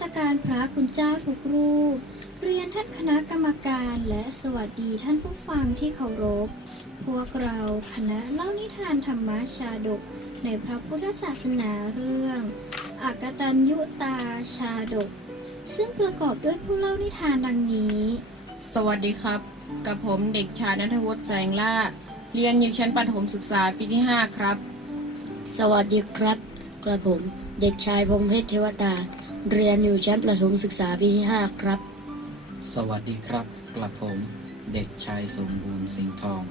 สการพระคุณเจ้าทุกรูป เรียนท่านคณะกรรมการและสวัสดีท่านผู้ฟังที่เคารพ พวกเราคณะเล่านิทานธรรมชาดก ในพระพุทธศาสนาเรื่องอากตัญยุตาชาดก ซึ่งประกอบด้วยผู้เล่านิทานดังนี้ สวัสดีครับ กับผมเด็กชายนัทวุฒิแสงล่าเรียนอยู่ชั้นประถมศึกษาปีที่ 5 ครับ สวัสดีครับ กระผมเด็กชายพงเพชรเทวตา เรียนอยู่ชั้นประถมศึกษาปีที่ 5 ครับ สวัสดีครับกระผมเด็กชายสมบูรณ์สิงห์ทอง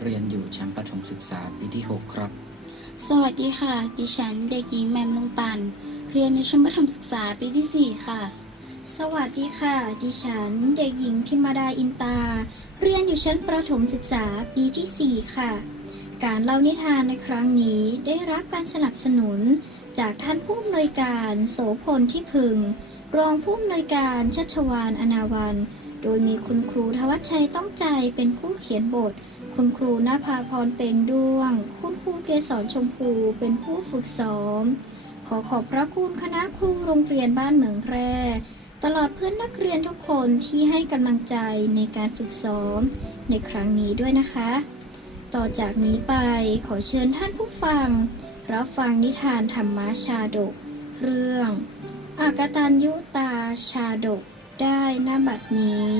เรียนอยู่ชั้นประถมศึกษาปีที่ 6 ครับ สวัสดีค่ะ ดิฉันเด็กหญิงแหมมลุงปัน เรียนอยู่ชั้นประถมศึกษาปีที่ 4 ค่ะ สวัสดีค่ะ ดิฉันเด็กหญิงพิมดาอินตา เรียนอยู่ชั้นประถมศึกษาปีที่ 4 ค่ะ การเล่านิทานในครั้งนี้ได้รับการสนับสนุน จากท่านผู้อำนวยการโสพลที่พึง รองผู้อำนวยการชัชวานอนาวัน โดยมีคุณครูทวัชชัยต้องใจเป็นผู้เขียนบท คุณครูนภาพรเปงด้วง คุณครูเกษรชมพูเป็นผู้ฝึกซ้อม ขอขอบพระคุณคณะครูโรงเรียนบ้านเหมืองแพร่ตลอดเพื่อนนักเรียนทุกคนที่ให้กำลังใจในการฝึกซ้อม ในครั้งนี้ด้วยนะคะ ต่อจากนี้ไปขอเชิญท่านผู้ฟัง รับฟังนิทานธรรมชาดก เรื่อง อากตัญยุตาชาดกได้หน้าบัดนี้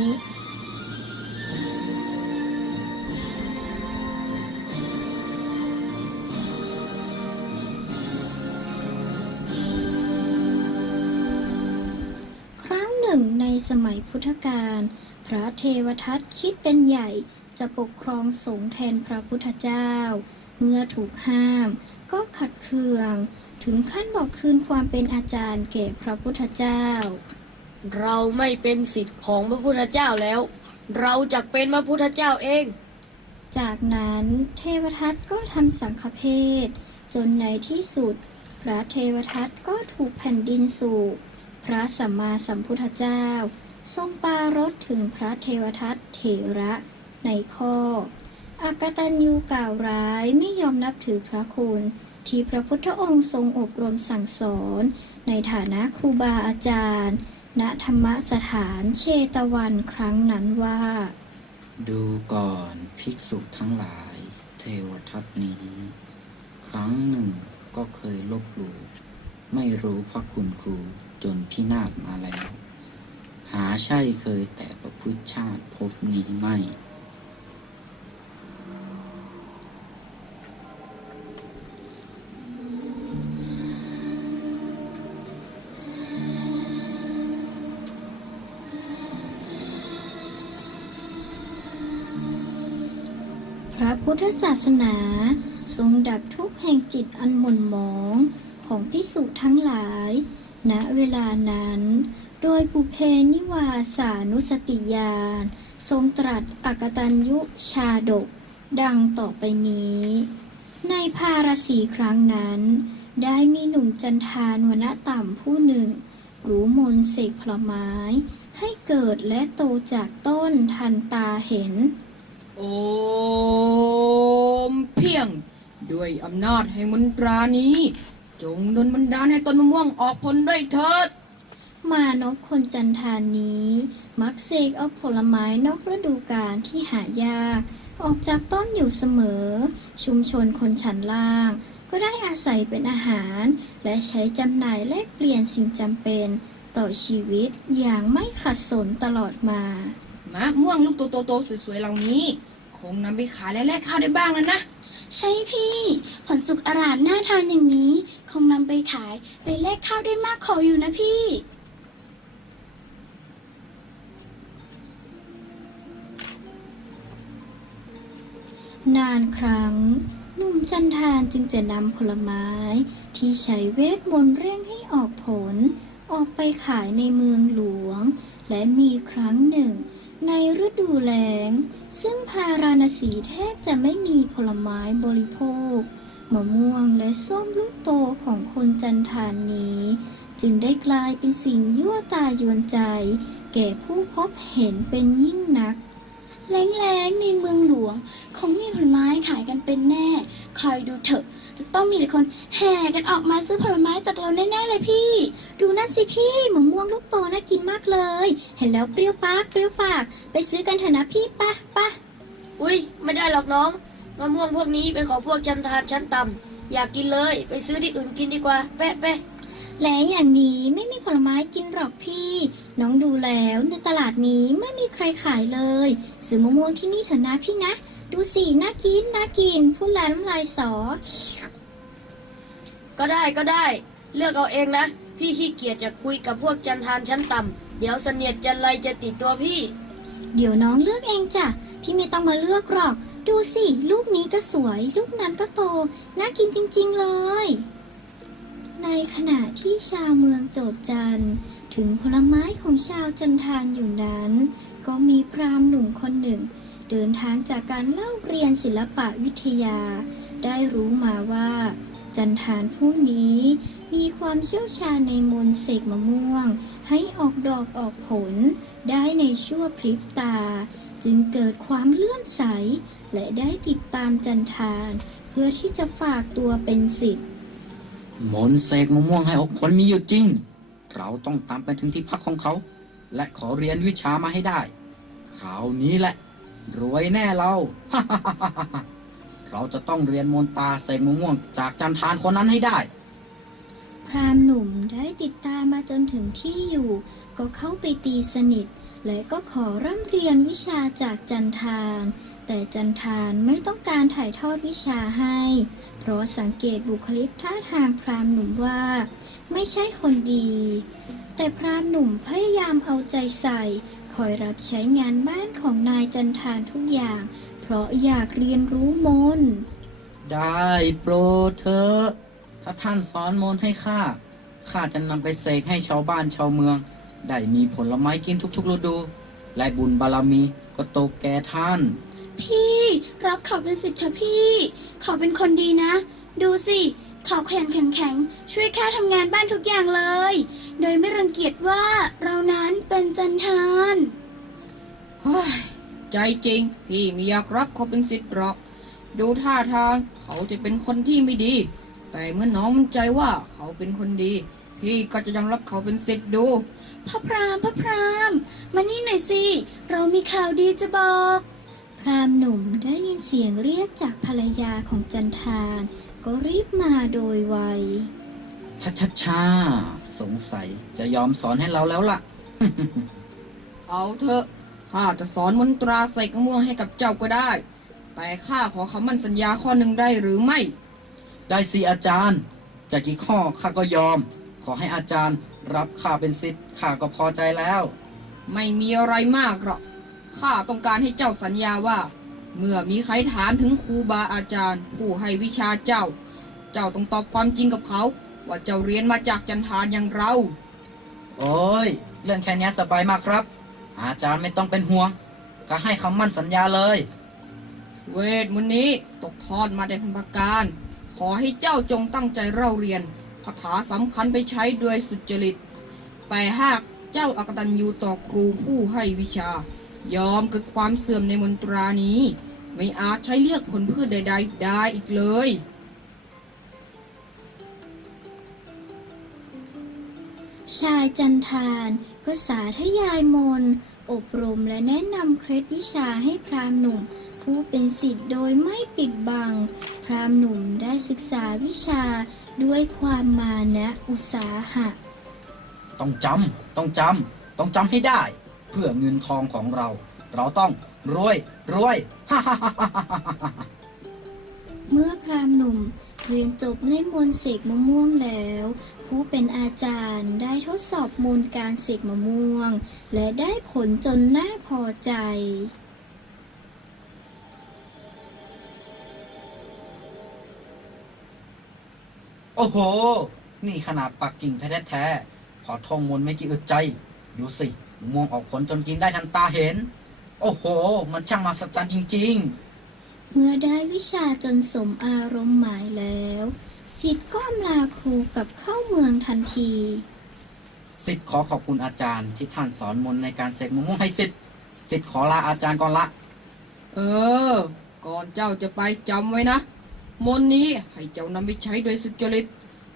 ครั้งหนึ่งในสมัยพุทธกาลพระเทวทัตคิดเป็นใหญ่จะปกครองสงฆ์แทนพระพุทธเจ้า เมื่อถูกห้าม ก็ขัดเคือง ถึงขั้นบอกคืนความเป็นอาจารย์แก่พระพุทธเจ้า เราไม่เป็นสิทธิ์ของพระพุทธเจ้าแล้ว เราจะเป็นพระพุทธเจ้าเอง จากนั้นเทวทัตก็ทำสังฆเพศจนในที่สุด พระเทวทัตก็ถูกแผ่นดินสูบพระสัมมาสัมพุทธเจ้า ทรงปรารถถึงพระเทวทัตเถระในข้อ อากตัญญูกล่าวร้ายไม่ยอมนับถือพระคุณ ที่พระพุทธองค์ทรงอบรมสั่งสอน ในฐานะครูบาอาจารย์ ณธรรมสถานเชตวันครั้งนั้นว่า ดูก่อนภิกษุทั้งหลาย เทวทัตนี้ ครั้งหนึ่งก็เคยลบหลู่ไม่รู้พระคุณครูจนพินาศมาแล้ว หาใช่เคยแต่ประพฤติชาติพบนี้ไม่ ศาสนาทรงดับทุกแห่งจิตอันหม่นหมองของพิสุทั้งหลาย ณ เวลานั้น โดยปุเพนิวาสานุสติญาณทรงตรัสอักตัญยุชาดก ดังต่อไปนี้ ในภาราสีครั้งนั้น ได้มีหนุ่มจันทานวนะต่ำผู้หนึ่ง รู้มนเสกผลไม้ ให้เกิดและโตจากต้นทันตาเห็น อมเพียง ด้วยอำนาจแห่งมนตรานี้ จงดลบันดาลให้ต้นมะม่วงออกผลด้วยเถิด มานพคนจันทานนี้ มักเสกเอาผลไม้นอกฤดูกาลที่หายาก ออกจากต้นอยู่เสมอ ชุมชนคนชั้นล่าง ก็ได้อาศัยเป็นอาหาร และใช้จำหน่ายแลกเปลี่ยนสิ่งจำเป็นต่อชีวิตอย่างไม่ขัดสนตลอดมามะม่วงลูกโตๆสวยๆเหล่านี้ คงนำไปขายและแลกข้าวได้บ้างแล้วนะ ใช่พี่ ผลสุกอร่ามน่าทานอย่างนี้ คงนำไปขายไปแลกข้าวได้มากขออยู่นะพี่ นานครั้งหนุ่มจันทานจึงจะนำผลไม้ ที่ใช้เวทมนต์เร่งให้ออกผล ออกไปขายในเมืองหลวง และมีครั้งหนึ่ง ในฤดูแล้ง ซึ่งพาราณสีแทบจะไม่มีผลไม้บริโภคมะม่วงและส้มลูกโตของคนจันทานนี้ จึงได้กลายเป็นสิ่งยั่วตายวนใจ แก่ผู้พบเห็นเป็นยิ่งนักแล้งๆในเมืองหลวง คงมีผลไม้ขายกันเป็นแน่ คอยดูเถอะ จะต้องมีแต่คนแห่กันออกมาซื้อผลไม้จากเราแน่ๆเลยพี่ ดูนั่นสิพี่มะม่วงลูกโตน่ากินมากเลย เห็นแล้วเปรี้ยวปากเปรี้ยวปาก ไปซื้อกันเถอะนะพี่ปะปะอุ้ยไม่ได้หรอกน้องมะม่วงพวกนี้เป็นของพวกจันทานชั้นต่ำอยากกินเลยไปซื้อที่อื่นกินดีกว่าแปะแปะแล้งอย่างนี้ไม่มีผลไม้กินหรอกพี่ น้องดูแล้วในตลาดนี้ไม่มีใครขายเลย ซื้อมะม่วงที่นี่เถอะนะพี่นะ ดูสิน่ากินน่ากินพูดแล้วน้ำลายสอ ก็ได้ก็ได้ เลือกเอาเองนะ พี่ขี้เกียจจะคุยกับพวกจันทานชั้นต่ำเดี๋ยวเสนียดจันไรจะติดตัวพี่ เดี๋ยวน้องเลือกเองจ้ะพี่ไม่ต้องมาเลือกหรอก ดูสิลูกนี้ก็สวย ลูกนั้นก็โตน่ากินจริง ๆเลย ในขณะที่ชาวเมืองโจดจันทร์ถึงผลไม้ของชาวจันทานอยู่นั้น ก็มีพราหมณ์หนุ่มคนหนึ่ง เดินทางจากการเล่าเรียนศิลปะวิทยา ได้รู้มาว่า จันทานผู้นี้มีความเชี่ยวชาญในมนเสกมะม่วง ให้ออกดอกออกผล ได้ในชั่วพริบตา จึงเกิดความเลื่อมใส และได้ติดตามจันทานเพื่อที่จะฝากตัวเป็นศิษย์มนเสกมะม่วงให้ออกผลมีอยู่จริง เราต้องตามไปถึงที่พักของเขา และขอเรียนวิชามาให้ได้ คราวนี้แหละ รวยแน่เรา เราจะต้องเรียนมนตาเสกมะม่วงจากจันทานคนนั้นให้ได้ พราหมณ์หนุ่มได้ติดตามมาจนถึงที่อยู่ ก็เข้าไปตีสนิท และก็ขอร่ำเรียนวิชาจากจันทาน แต่จันทานไม่ต้องการถ่ายทอดวิชาให้ เพราะสังเกตบุคลิกท่าทางพราหมณ์หนุ่มว่า ไม่ใช่คนดี แต่พราหมณ์หนุ่มพยายามเอาใจใส่ อยรับใช้งานบ้านของนายจันทานทุกอย่าง เพราะอยากเรียนรู้มนต์ได้โปรดเถอะถ้าท่านสอนมนต์ให้ข้าข้าจะนำไปเสกให้ชาวบ้านชาวเมือง ได้มีผลไม้กินทุกๆฤดู และบุญบารมีก็ตกแก่ท่าน พี่ รับเขาเป็นสิทธิ์เถอะพี่ เขาเป็นคนดีนะ ดูสิ เขาแข็งแข็งแข็งช่วยข้าทำงานบ้านทุกอย่างเลย โดยไม่รังเกียจว่าเรานั้นเป็นจันทานเฮ้ยใจจริง พี่ไม่อยากรับเขาเป็นสิทธิ์หรอก ดูท่าทางเขาจะเป็นคนที่ไม่ดี แต่เมื่อน้องมั่นใจว่าเขาเป็นคนดี พี่ก็จะยังรับเขาเป็นสิทธิ์ดูพระพรามพระพรามมานี่หน่อยสิ เรามีข่าวดีจะบอก พราหมณ์หนุ่มได้ยินเสียงเรียกจากภรรยาของจันทาน ก็รีบมาโดยไว ชาชาชาสงสัยจะยอมสอนให้เราแล้วล่ะ เอาเถอะข้าจะสอนมนตราใส่กระม่วงให้กับเจ้าก็ได้ แต่ข้าขอคำมั่นสัญญาข้อหนึ่งได้หรือไม่ ได้สิอาจารย์ จะกี่ข้อข้าก็ยอม ขอให้อาจารย์รับข้าเป็นศิษย์ข้าก็พอใจแล้ว ไม่มีอะไรมากหรอก ข้าต้องการให้เจ้าสัญญาว่า เมื่อมีใครถามถึงครูบาอาจารย์ ผู้ให้วิชาเจ้า เจ้าต้องตอบความจริงกับเขา ว่าเจ้าเรียนมาจากจันทานอย่างเรา โอ้ย เรื่องแค่เนี้ยสบายมากครับ อาจารย์ไม่ต้องเป็นห่วง ก็ให้คำมั่นสัญญาเลย เวทมนต์นี้ตกทอดมาแต่พันประการ ขอให้เจ้าจงตั้งใจเล่าเรียนคาถาสำคัญไปใช้ด้วยสุจริต แต่หากเจ้าอากตันยูต่อครูผู้ให้วิชายอมเกิดความเสื่อมในมนตรานี้ ไม่อาจใช้เลือกผลพืชใดๆได้อีกเลย ชายจันทานก็สาธยายมนต์อบรมและแนะนำเคล็ดวิชาให้พราหมณ์หนุ่ม ผู้เป็นศิษย์โดยไม่ปิดบัง พราหมณ์หนุ่มได้ศึกษาวิชาด้วยความมานะอุตสาหะ ต้องจำ ต้องจำ ต้องจำให้ได้ เพื่อเงินทองของเรา เราต้องรวย รวยฮ่าฮ่าฮ่าฮ่าฮ่าเมื่อพราหมณ์หนุ่มเรียนจบในมนต์เสกมะม่วงแล้ว ผู้เป็นอาจารย์ได้ทดสอบมนต์การเสกมะม่วง และได้ผลจนน่าพอใจ โอ้โห นี่ขนาดปักกิ่งแท้แท้ๆพอท่องมนต์ไม่กี่อึดใจ ดูสิมะม่วงออกผลจนกินได้ทันตาเห็น โอ้โห มันช่างมหัศจรรย์จริงๆเมื่อได้วิชาจนสมอารมณ์หมายแล้วสิทธิ์ก็อำลาครูกลับเข้าเมืองทันทีสิทธิ์ขอขอบคุณอาจารย์ที่ท่านสอนมนต์ในการเสกมะม่วงให้สิทธิ์ สิทธิ์ขอลาอาจารย์ก่อนละ เออ ก่อนเจ้าจะไปจำไว้นะ มนต์นี้ให้เจ้านำไปใช้โดยสุจริต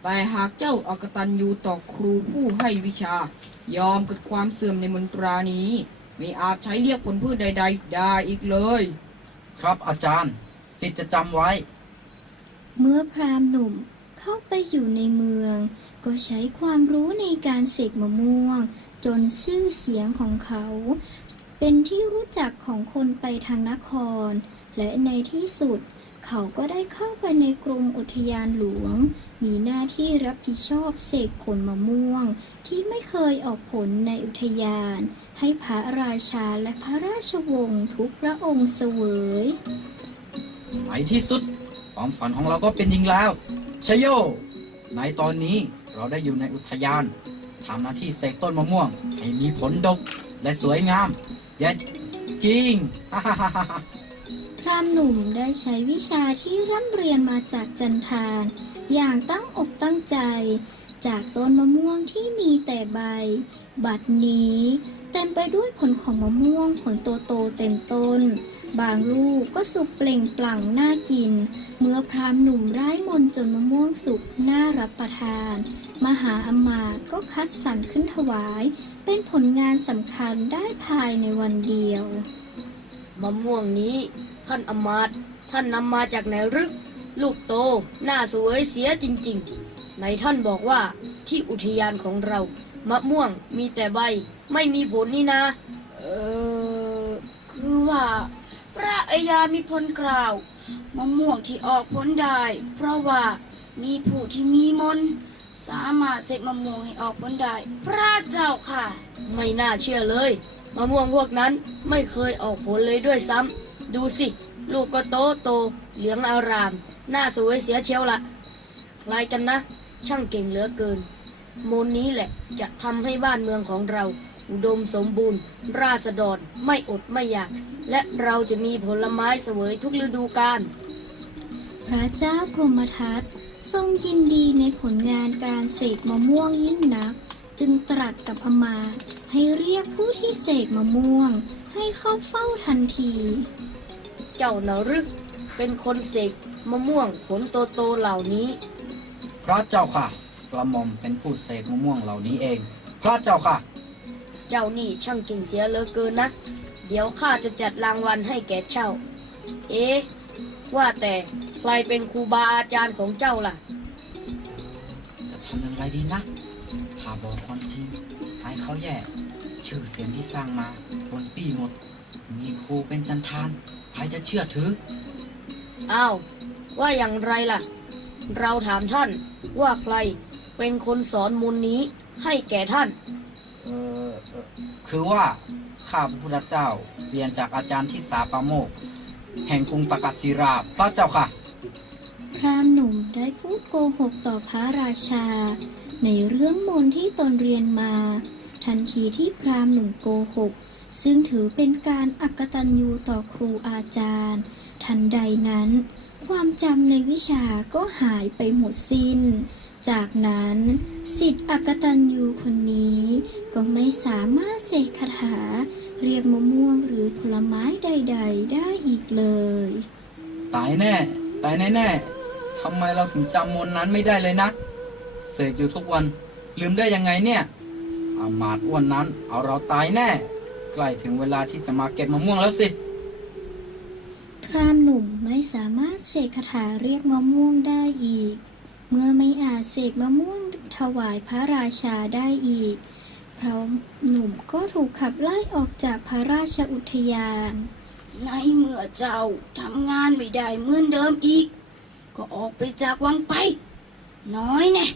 แต่หากเจ้าอากตันยูต่อครูผู้ให้วิชา ยอมเกิดความเสื่อมในมนตรานี้ ไม่อาจใช้เรียกผลพืชใด ๆ ได้อีกเลย ครับอาจารย์ สิทธิ์จะจำไว้ เมื่อพราหมณ์หนุ่มเข้าไปอยู่ในเมือง ก็ใช้ความรู้ในการเสกมะม่วง จนชื่อเสียงของเขา เป็นที่รู้จักของคนไปทางนคร และในที่สุด เขาก็ได้เข้าไปในกรมอุทยานหลวง มีหน้าที่รับผิดชอบเสกผลมะม่วง ที่ไม่เคยออกผลในอุทยาน ให้พระราชาและพระราชวงศ์ทุกพระองค์เสวยในที่สุดความฝันของเราก็เป็นจริงแล้วชยโย ในตอนนี้เราได้อยู่ในอุทยานทำหน้าที่เสกต้นมะม่วง ให้มีผลดกและสวยงามเดี๋ยวจริงฮ่าฮ่าฮ่า พรามหนุ่มได้ใช้วิชาที่ร่ำเรียนมาจากจันทาน อย่างตั้งอกตั้งใจ จากต้นมะม่วงที่มีแต่ใบ บัดนี้ เต็มไปด้วยผลของมะม่วงผลโตโตเต็มต้น บางลูกก็สุกเปล่งปลั่งน่ากิน เมื่อพรามหนุ่มร้ายมนจนมะม่วงสุกน่ารับประทาน มหาอมาตย์ก็คัดสรรขึ้นถวาย เป็นผลงานสำคัญได้ภายในวันเดียว มะม่วงนี้ ท่านอำมาตย์ท่านนำมาจากไหนหรึลูกโตน่าสวยเสียจริงๆไหนท่านบอกว่าที่อุทยานของเรา มะม่วงมีแต่ใบ ไม่มีผลนี่นะ เออ คือว่า พระอัยยามีพลกล่าว มะม่วงที่ออกผลได้ เพราะว่ามีผู้ที่มีมนต์สามารถเสกมะม่วงให้ออกผลได้ พระเจ้าค่ะ ไม่น่าเชื่อเลย มะม่วงพวกนั้นไม่เคยออกผลเลยด้วยซ้ำ ดูสิลูกก็โตโต เหลืองอาราม หน่าสวยเสียเชียวละใครกันนะ ช่างเก่งเหลือเกิน โมนนี้แหละจะทำให้บ้านเมืองของเรา อุดมสมบูรณ์ ราษฎรไม่อดไม่อยาก และเราจะมีผลไม้เสวยทุกฤดูกาลพระเจ้าพรมทัตทรงยินดีในผลงานการเสกมะม่วงยิ่งนัก จึงตรัสกับอมาให้เรียกผู้ที่เสกมะม่วง ให้เข้าเฝ้าทันที เจ้านะหรือเป็นคนเสกมะม่วงผลโตโตๆเหล่านี้ พระเจ้าค่ะ กระหม่อมเป็นผู้เสกมะม่วงเหล่านี้เอง พระเจ้าค่ะ เจ้านี่ช่างเก่งเสียเหลือเกินนะ เดี๋ยวข้าจะจัดรางวัลให้แก่เจ้า เอ๊ะ ว่าแต่ใครเป็นครูบาอาจารย์ของเจ้าล่ะ จะทำอย่างไรดีนะ ถ้าบอกความจริงให้เขาแย่ ชื่อเสียงที่สร้างมาบนปีหมด มีครูเป็นจันทานใครจะเชื่อถือ อ้าว ว่าอย่างไรล่ะ เราถามท่านว่าใครเป็นคนสอนมนต์นี้ให้แก่ท่าน เออเอ่อคือว่าข้าพระพุทธเจ้าเรียนจากอาจารย์ที่สาปาโมก แห่งกรุงตะกัสศิราพระเจ้าค่ะ พราหมณ์หนุ่มได้พูดโกหกต่อพระราชา ในเรื่องมนต์ที่ตนเรียนมา ทันทีที่พราหมณ์หนุ่มโกหก ซึ่งถือเป็นการอักตันยูต่อครูอาจารย์ ทันใดนั้น ความจำในวิชาก็หายไปหมดสิ้น จากนั้นสิทธิ์อักตันยูคนนี้ก็ไม่สามารถเสกคาถา เรียกมะม่วงหรือผลไม้ใด ๆ ได้อีกเลย ตายแน่ ตายแน่ๆทำไมเราถึงจำมนต์นั้นไม่ได้เลยนะ เสกอยู่ทุกวันลืมได้ยังไงเนี่ย อามาตย์อ้วนนั้น เอาเราตายแน่ ใกล้ถึงเวลาที่จะมาเก็บมะม่วงแล้วสิพราหมณ์หนุ่มไม่สามารถเสกคาถาเรียกมะม่วงได้อีก เมื่อไม่อาจเสกมะม่วงถวายพระราชาได้อีก พราหมณ์หนุ่มก็ถูกขับไล่ออกจากพระราชอุทยาน ในเมื่อเจ้าทำงานไม่ได้เหมือนเดิมอีก ก็ออกไปจากวังไป น้อยแน่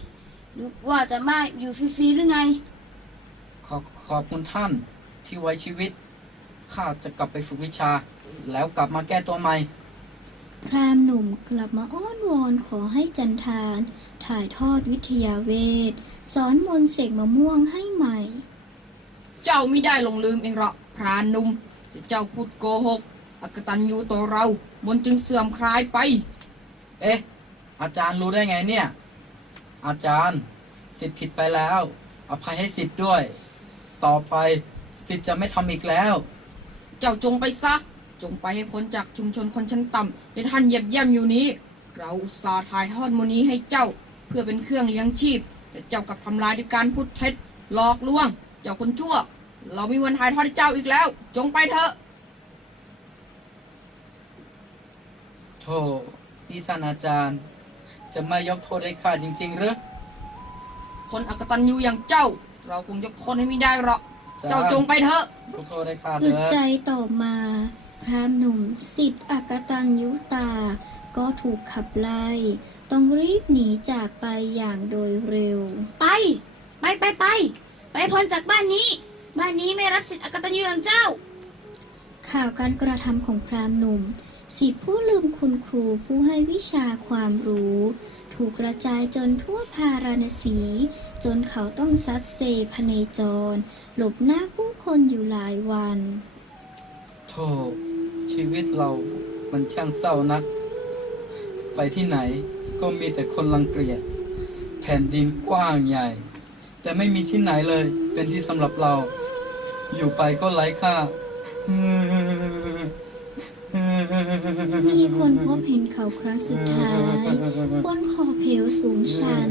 นึกว่าจะมาอยู่ฟรีๆหรือไง ขอขอบคุณท่านที่ไว้ชีวิต ข้าจะกลับไปฝึกวิชา แล้วกลับมาแก้ตัวใหม่ พราหมณ์หนุ่มกลับมาอ้อนวอนขอให้จันทาน ถ่ายทอดวิทยาเวท สอนมนต์เสกมะม่วงให้ใหม่ เจ้าไม่ได้หลงลืมเองหรอกพรานหนุ่มแต่เจ้าพูดโกหกอักตันยูต่อเรา มนต์จึงเสื่อมคลายไป เอ๊ะ อาจารย์รู้ได้ไงเนี่ย อาจารย์ สิทธิ์ผิดไปแล้ว อภัยให้สิทธิ์ด้วย ต่อไปสิทธิ์จะไม่ทำอีกแล้ว เจ้าจงไปซะ จงไปให้พ้นจากชุมชนคนชั้นต่ำที่ท่านเหยียบย่ำอยู่นี้ เราอุตส่าห์ถ่ายทอดมนต์นี้ให้เจ้า เพื่อเป็นเครื่องเลี้ยงชีพ แต่เจ้ากลับทำลายด้วยการพูดเท็จหลอกลวง เจ้าคนชั่ว เราไม่มีวันถ่ายทอดให้เจ้าอีกแล้ว จงไปเถอะโธ่นี่ท่านอาจารย์ จะไม่ยกโทษให้ข้าจริงๆหรือคนอกตันยูอย่างเจ้า เราคงยกโทษให้ไม่ได้หรอก เจ้าจงไปเถอะยกโทษให้ข้าเถอึดอะใจต่อมา พรามหนุ่มสิทธิ์อากตันยุตา ก็ถูกขับไล่ ต้องรีบหนีจากไปอย่างโดยเร็ว ไป ไปไปไป ไปพ้นจากบ้านนี้ บ้านนี้ไม่รับสิทธิ์อกตัญญูอย่างเจ้า ข่าวการกระทำของพรามหนุ่ม สิทธิผู้ลืมคุณครูผู้ให้วิชาความรู้ ถูกกระจายจนทั่วพาราณสี จนเขาต้องซัดเซพเนจร หลบหน้าผู้คนอยู่หลายวันโธ่ชีวิตเรามันช่างเศร้านัก ไปที่ไหนก็มีแต่คนรังเกียจแผ่นดินกว้างใหญ่ แต่ไม่มีที่ไหนเลยเป็นที่สำหรับเรา อยู่ไปก็ไร้ค่า มีคนพบเห็นเขาครั้งสุดท้าย บนขอบเหวสูงชัน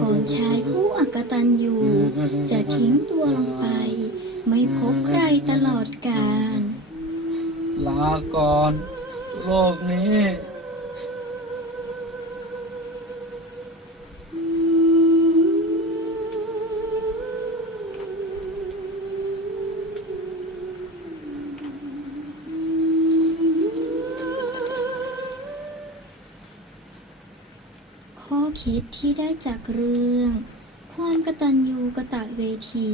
ก่อนชายผู้อักตันอยู่ จะทิ้งตัวลงไป ไม่พบใครตลอดกาลลาก่อน โลกนี้ ตที่ได้จากเรื่อง ความกตัญญูกะตะเวที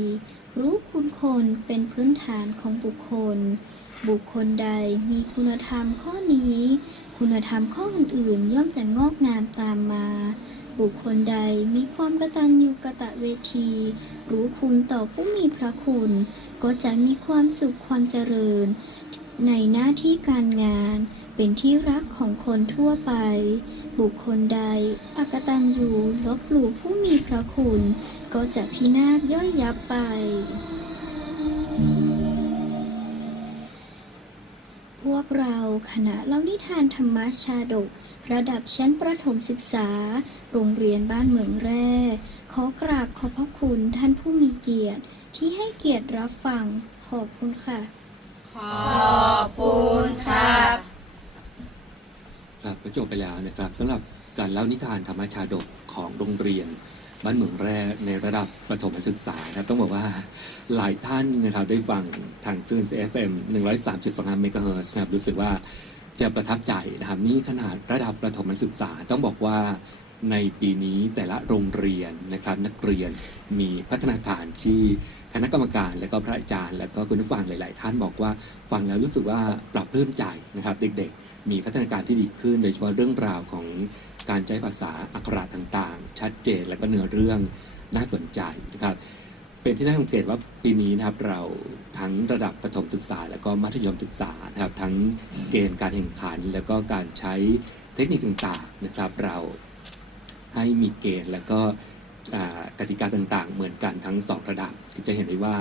รู้คุณคนเป็นพื้นฐานของบุคคล บุคคลใดมีคุณธรรมข้อนี้ คุณธรรมข้ออื่นๆย่อมจะงอกงามตามมา บุคคลใดมีความกตัญญูกะตะเวที รู้คุณต่อผู้มีพระคุณ ก็จะมีความสุขความเจริญ ในหน้าที่การงาน เป็นที่รักของคนทั่วไป บุคคลใดอากตันยูลบหลู่ผู้มีพระคุณ ก็จะพินาศย่อยยับไป พวกเราคณะเล่านิทานธรรมชาดก ระดับชั้นประถมศึกษา โรงเรียนบ้านเหมืองแร่ ขอกราบขอบพระคุณท่านผู้มีเกียรติ ที่ให้เกียรติรับฟัง ขอบคุณค่ะ ขอบคุณครับครับก็จบไปแล้วนะครับสำหรับการเล่านิทานธรรมชาดกของโรงเรียนบ้านเหมืองแร่ในระดับประถมศึกษานะครับต้องบอกว่าหลายท่านนะครับได้ฟังทางคลื่น FM 103.25เมกะเฮิร์สต์นะครับรู้สึกว่า จะประทับใจนะครับนี่ขนาดระดับประถมศึกษาต้องบอกว่าในปีนี้แต่ละโรงเรียนนะครับนักเรียนมีพัฒนาการที่คณะกรรมการ และก็พระอาจารย์ และก็คุณผู้ฟังหลาย ๆ ท่านบอกว่าฟังแล้วรู้สึกว่าปรับเริ่มใจนะครับ เด็ก ๆ มีพัฒนาการที่ดีขึ้น โดยเฉพาะเรื่องราวของการใช้ภาษาอักขระต่าง ๆ ชัดเจนและก็เนื้อเรื่องน่าสนใจนะครับ เป็นที่น่าสังเกตว่าปีนี้นะครับเราทั้งระดับประถมศึกษา และก็มัธยมศึกษานะครับทั้งเกณฑ์การแข่งขัน แล้วก็การใช้เทคนิคต่างๆนะครับ เราให้มีเกณฑ์แล้วก็กติกาต่างๆ เหมือนกันทั้งสองระดับจะเห็นได้ว่า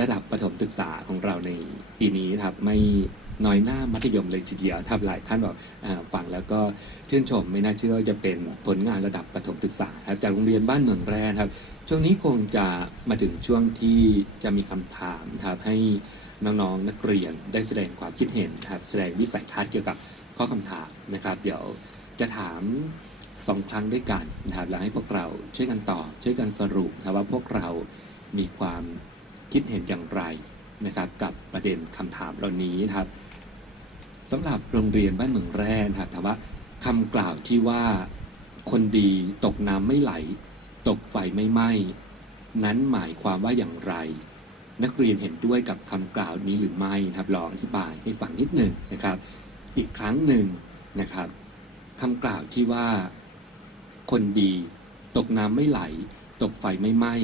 ระดับประถมศึกษาของเราในปีนี้นะครับไม่ น้อยหน้ามัธยมเลยทีเดียวครับหลายท่านบอกฟังแล้วก็ชื่นชมไม่น่าเชื่อว่าจะเป็นผลงานระดับประถมศึกษาครับจากโรงเรียนบ้านเมืองแร่นะครับ ช่วงนี้คงจะมาถึงช่วงที่จะมีคำถามนะครับให้น้องๆนักเรียนได้แสดงความคิดเห็นนะครับแสดงวิสัยทัศน์เกี่ยวกับข้อคำถามนะครับ เดี๋ยวจะถามสองครั้งด้วยกันนะครับแล้วให้พวกเราช่วยกันตอบช่วยกันสรุปนะครับว่าพวกเรามีความคิดเห็นอย่างไรนะครับ กับประเด็นคำถามเหล่านี้นะครับ สำหรับโรงเรียนบ้านเมืองแร่นะครับถามว่าคำกล่าวที่ว่าคนดีตกน้ำไม่ไหล ตกไฟไม่ไหม้นั้นหมายความว่าอย่างไร นักเรียนเห็นด้วยกับคำกล่าวนี้หรือไม่นะครับลองอธิบายให้ฟังนิดหนึ่งนะครับ อีกครั้งหนึ่งนะครับคำกล่าวที่ว่า คนดี ตกน้ำไม่ไหล ตกไฟไม่ไหม้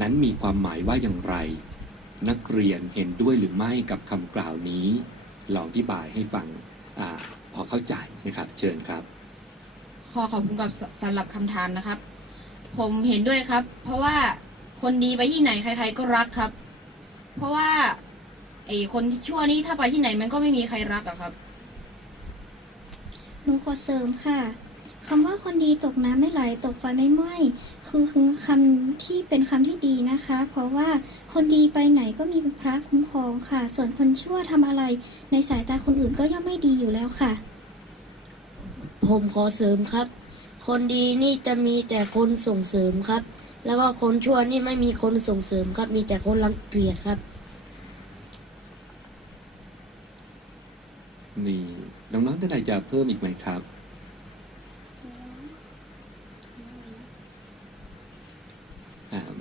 นั้นมีความหมายว่าอย่างไร นักเรียนเห็นด้วยหรือไม่กับคำกล่าวนี้ ลองอธิบายให้ฟังอาพอเข้าใจนะครับ เชิญครับ ขอขอบคุณกับสสำหรับคำถามนะครับ ผมเห็นด้วยครับ เพราะว่าคนดีไปที่ไหนใคร ๆ ก็รักครับ เพราะว่าไอคนที่ชั่วนี่ถ้าไปที่ไหนมันก็ไม่มีใครรักอะครับ หนูขอเสริมค่ะ คำว่าคนดีตกน้ำไม่ไหลตกไฟไม่ไหม้คือคือคำที่เป็นคำที่ดีนะคะ เพราะว่าคนดีไปไหนก็มีพระคุ้มครองค่ะ ส่วนคนชั่วทำอะไร ในสายตาคนอื่นก็ย่อมไม่ดีอยู่แล้วค่ะ ผมขอเสริมครับ คนดีนี่จะมีแต่คนส่งเสริมครับ แล้วก็คนชั่วนี่ไม่มีคนส่งเสริมครับ มีแต่คนรังเกียจครับมีน้องๆท่านใดจะเพิ่มอีกไหมครับ อ่า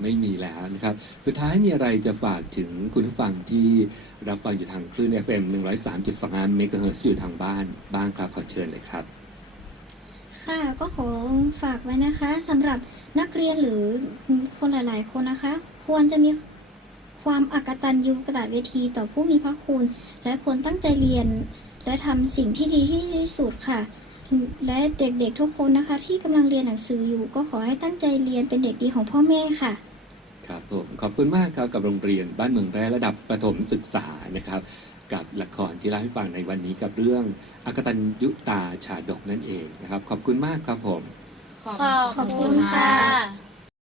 ไม่มีแล้วนะครับ สุดท้ายมีอะไรจะฝากถึงคุณผู้ฟังที่รับฟังอยู่ทางคลื่น FM 103.25เมกะเฮิรตซ์อยู่ทางบ้านบ้างครับขอเชิญเลยครับ ค่ะก็ขอฝากไว้นะคะสำหรับนักเรียนหรือคนหลาย ๆ คนนะคะ ควรจะมีความอักตันยูกระตเวทีต่อผู้มีพระคุณ และควรตั้งใจเรียน และทำสิ่งที่ดีที่สุดค่ะ และเด็กๆทุกคนนะคะ ที่กำลังเรียนหนังสืออยู่ ก็ขอให้ตั้งใจเรียนเป็นเด็กดีของพ่อแม่ค่ะ ครับผมขอบคุณมากครับกับโรงเรียนบ้านเมืองแร่ระดับประถมศึกษานะครับ กับละครที่เล่าให้ฟังในวันนี้กับเรื่องอากตันยุตาชาดกนั่นเองนะครับ ขอบคุณมากครับผม ขอบคุณค่ะ